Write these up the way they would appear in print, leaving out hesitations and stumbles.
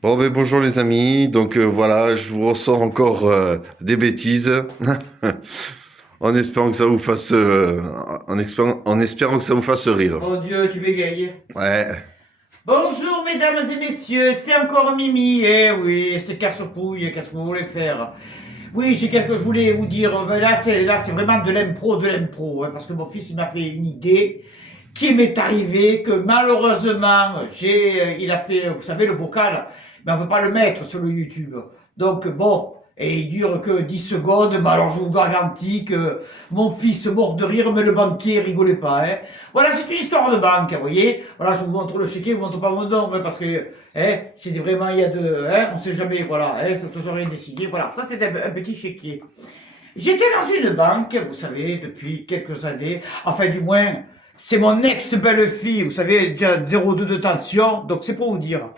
Bon, ben bonjour les amis. Donc voilà, je vous ressors encore des bêtises en espérant que ça vous fasse en espérant que ça vous fasse rire. Mon Dieu, tu bégayes. Ouais. Bonjour mesdames et messieurs, c'est encore Mimi. Eh oui, c'est casse-couille, qu'est-ce que vous voulez faire? Oui, j'ai quelque chose que je voulais vous dire. Mais là c'est vraiment de l'impro, hein, parce que mon fils il m'a fait une idée qui m'est arrivée que malheureusement il a fait, vous savez, le vocal, mais on peut pas le mettre sur le YouTube. Donc bon. Et il dure que 10 secondes, mais alors je vous garantis que mon fils mort de rire, mais le banquier rigolait pas. Hein. Voilà, c'est une histoire de banque, vous voyez. Voilà, je vous montre le chéquier, je vous montre pas mon nom, hein, parce que c'est vraiment, il y a de... Hein, on sait jamais, voilà, c'est toujours rien décidé. Voilà, ça c'est un petit chéquier. J'étais dans une banque, vous savez, depuis quelques années, enfin du moins, c'est mon ex-belle-fille, vous savez, déjà 0,2 de tension, donc c'est pour vous dire.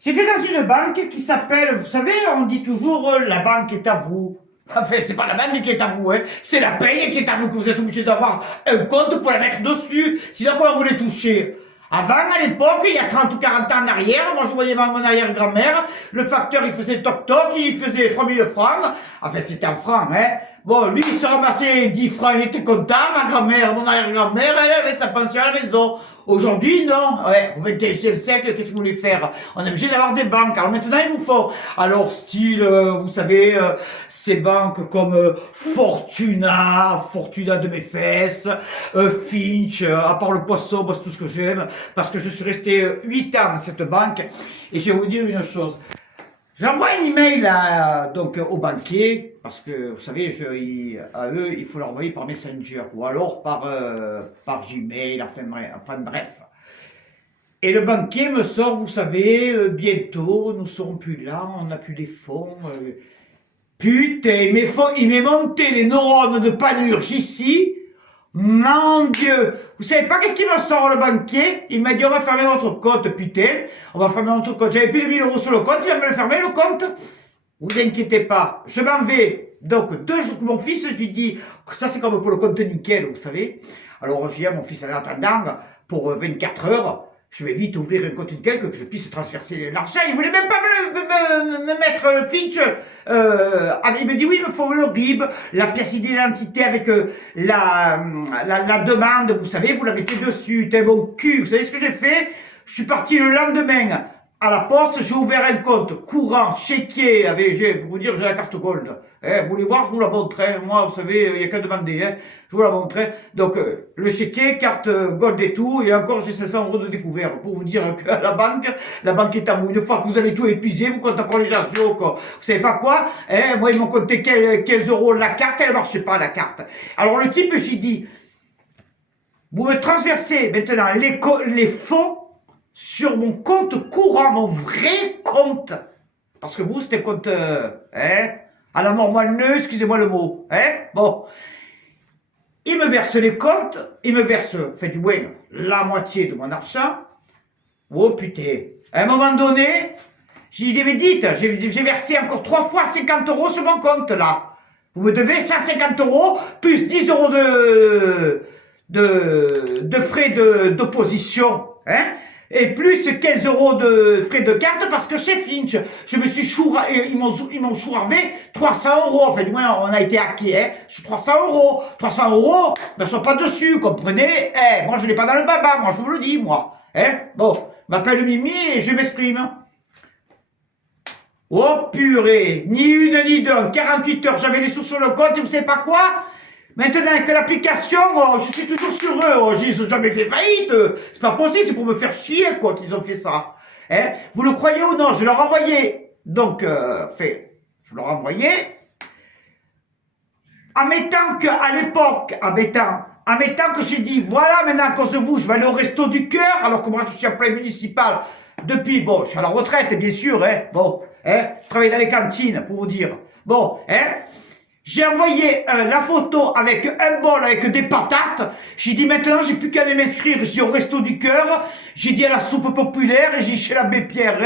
J'étais dans une banque qui s'appelle, vous savez, on dit toujours la banque est à vous. Enfin, c'est pas la banque qui est à vous, hein. C'est la paye qui est à vous, que vous êtes obligé d'avoir un compte pour la mettre dessus. Sinon, comment vous les touchez? Avant, à l'époque, il y a 30 ou 40 ans en arrière, moi je voyais mon arrière-grand-mère, le facteur il faisait toc-toc, il faisait 3000 francs, enfin c'était en francs, hein. Bon, lui il se ramassait 10 francs, il était content, ma grand-mère, mon arrière-grand-mère, elle avait sa pension à la maison. Aujourd'hui, non. Ouais, au XXe siècle, qu'est-ce que vous voulez faire? On est obligé d'avoir des banques. Alors maintenant, ils vous font, alors style, vous savez, ces banques comme Fortuna de mes fesses, Finch, à part le poisson, moi c'est tout ce que j'aime, parce que je suis resté 8 ans dans cette banque, et je vais vous dire une chose. J'envoie un email donc au banquier parce que vous savez, à eux, il faut l'envoyer par Messenger ou alors par Gmail, enfin bref. Et le banquier me sort, vous savez, bientôt, nous serons plus là, on n'a plus les fonds. Putain, il m'est monté les neurones de panurge ici. Mon Dieu! Vous savez pas qu'est-ce qu'il me sort le banquier? Il m'a dit on va fermer votre compte, putain. On va fermer votre compte. J'avais plus de 1000 euros sur le compte, il va me le fermer le compte. Vous inquiétez pas, je m'en vais. Donc, 2 jours, mon fils, je lui dis, ça c'est comme pour le compte nickel, vous savez. Alors, j'ai dit à mon fils en attendant, pour 24 heures, je vais vite ouvrir un compte nickel que je puisse transférer l'argent. Il voulait même pas me mettre le Finch. Il me dit oui, il me faut le RIB, la pièce d'identité avec la demande, vous savez, vous la mettez dessus. T'es mon cul. Vous savez ce que j'ai fait? Je suis parti le lendemain à la poste, j'ai ouvert un compte courant, chéquier, pour vous dire, j'ai la carte Gold. Vous voulez voir, je vous la montre. Moi, vous savez, il n'y a qu'à demander. Je vous la montre. Donc, le chéquier, carte Gold et tout, et encore, j'ai 500 euros de découvert. Pour vous dire qu'à la banque est à vous. Une fois que vous avez tout épuisé, vous comptez encore les argent, quoi. Vous savez pas quoi? Moi, ils m'ont compté 15 euros la carte, elle marchait pas, la carte. Alors, le type, j'ai dit, vous me transversez maintenant les fonds sur mon compte courant, mon vrai compte. Parce que vous, c'était compte, à la mort moelleux, excusez-moi le mot, bon. Il me verse les comptes, il me verse, fait du moins, la moitié de mon argent. Oh putain. À un moment donné, j'ai dit, mais dites, j'ai versé encore 3 fois 50 euros sur mon compte, là. Vous me devez 150 euros, plus 10 euros de frais d'opposition, et plus 15 euros de frais de carte parce que chez Finch, je me suis ils m'ont chouravé 300 euros. Enfin, du moins, on a été hacké, sur 300 euros. 300 euros, ne sont pas dessus, comprenez? Moi, je l'ai pas dans le baba, moi, je vous le dis, moi. Bon, m'appelle Mimi et je m'exprime. Oh purée, ni une ni deux, en 48 heures, j'avais les sous sur le compte et vous savez pas quoi? Maintenant, avec l'application, je suis toujours sur eux. Ils n'ont jamais fait faillite. C'est pas possible, c'est pour me faire chier, quoi, qu'ils ont fait ça. Vous le croyez ou non? Je leur envoyais. Donc, je leur envoyais. En mettant qu'à l'époque, en mettant que j'ai dit, voilà, maintenant, à cause de vous, je vais aller au resto du cœur, alors que moi, je suis en plein municipal. Depuis, bon, je suis à la retraite, bien sûr, je travaille dans les cantines, pour vous dire. Bon, j'ai envoyé la photo avec un bol avec des patates. J'ai dit maintenant j'ai plus qu'à aller m'inscrire. J'ai dit au resto du cœur. J'ai dit à la soupe populaire et j'ai dit chez l'abbé Pierre.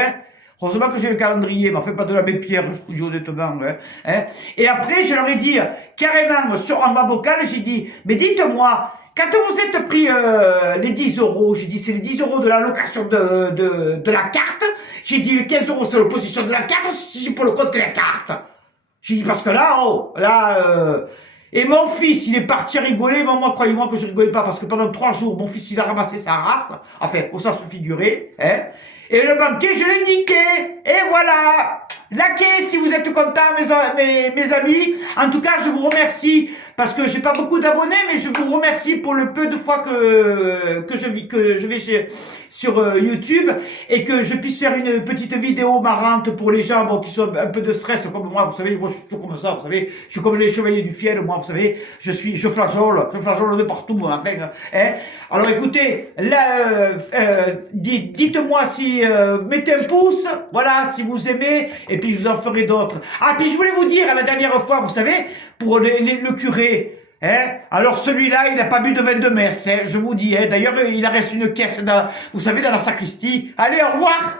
Heureusement que j'ai le calendrier, mais fait pas de l'abbé Pierre, je vous dis honnêtement. Et après je leur ai dit carrément en ma vocale, j'ai dit mais dites-moi, quand vous êtes pris les 10 euros, j'ai dit c'est les 10 euros de la location de la carte, j'ai dit les 15 euros c'est l'opposition de la carte, c'est pour le compte de la carte. J'ai dit parce que là, et mon fils, il est parti rigoler, mais moi, croyez-moi que je rigolais pas, parce que pendant 3 jours, mon fils, il a ramassé sa race, enfin, au sens figuré, hein, et le banquier, je l'ai niqué, et voilà. Laquez si vous êtes contents, mes amis. En tout cas, je vous remercie parce que j'ai pas beaucoup d'abonnés, mais je vous remercie pour le peu de fois que je vais sur YouTube et que je puisse faire une petite vidéo marrante pour les gens qui sont un peu de stress comme moi. Vous savez, moi je suis toujours comme ça. Vous savez, je suis comme les chevaliers du fiel. Moi, vous savez, je flageole de partout. Enfin, hein. Alors, écoutez, là, dites-moi si mettez un pouce, voilà, si vous aimez. Et puis je vous en ferai d'autres. Ah, puis je voulais vous dire, la dernière fois, vous savez, pour le curé, hein, alors celui-là, il n'a pas bu de vin de messe, hein, je vous dis, hein, d'ailleurs, il en reste une caisse, vous savez, dans la sacristie. Allez, au revoir.